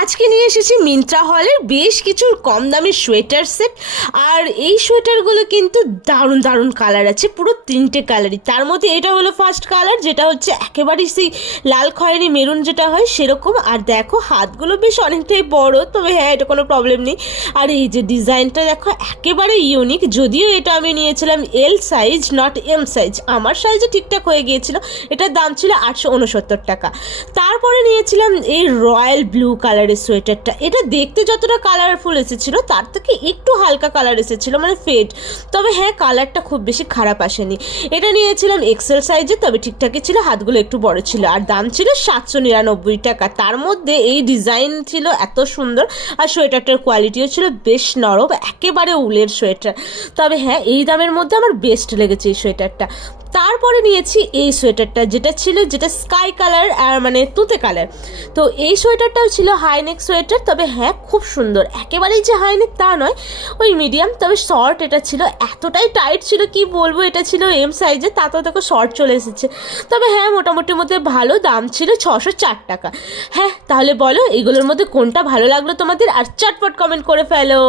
আজকে নিয়ে এসেছি মিন্ত্রা হলের বেশ কিছু কম দামের সোয়েটার সেট। আর এই সোয়েটারগুলো কিন্তু দারুণ দারুণ কালার আছে, পুরো 3টে কালারই। তার মধ্যে এটা হলো ফার্স্ট কালার, যেটা হচ্ছে একেবারেই সেই লাল খয়েরি মেরুন যেটা হয় সেরকম। আর দেখো হাতগুলো বেশ অনেকটাই বড়, তবে হ্যাঁ এটা কোনো প্রবলেম নেই। আর এই যে ডিজাইনটা দেখো একেবারে ইউনিক, যদিও এটা আমি নিয়েছিলাম L size not M size, আমার সাইজে ঠিকঠাক হয়ে গিয়েছিল। এটার দাম ছিল 869 টাকা। তারপরে নিয়েছিলাম এই রয়্যাল ব্লু কালারের সোয়েটারটা। এটা দেখতে যতটা কালারফুল এসেছিলো তার থেকে একটু হালকা কালার এসেছিলো, মানে ফেড। তবে হ্যাঁ কালারটা খুব বেশি খারাপ আসেনি। এটা নিয়েছিলাম এক্সেল সাইজে, তবে ঠিকঠাকই ছিল, হাতগুলো একটু বড় ছিল। আর দাম ছিল 799 টাকা। তার মধ্যে এই ডিজাইন ছিল এত সুন্দর, আর সোয়েটারটার কোয়ালিটিও ছিল বেশ নরম, একেবারে উলের সোয়েটার। তবে হ্যাঁ এই দামের মধ্যে আমার বেস্ট লেগেছে এই সোয়েটারটা। তারপরে নিয়েছি এই সোয়েটারটা, যেটা স্কাই কালার আর মানে তুঁতে কালার। তো এই সোয়েটারটাও ছিল হাইনেক সোয়েটার, তবে হ্যাঁ খুব সুন্দর। একেবারেই যে হাইনেক তা নয়, ওই মিডিয়াম, তবে শর্ট এটা ছিল। এতটাই টাইট ছিল কি বলবো, এটা ছিল এম সাইজে, তাতেও দেখো শর্ট চলে এসেছে। তবে হ্যাঁ মোটামুটির মধ্যে ভালো, দাম ছিল 604 টাকা। হ্যাঁ তাহলে বলো এইগুলোর মধ্যে কোনটা ভালো লাগলো তোমাদের, আর চটপট কমেন্ট করে ফেলো।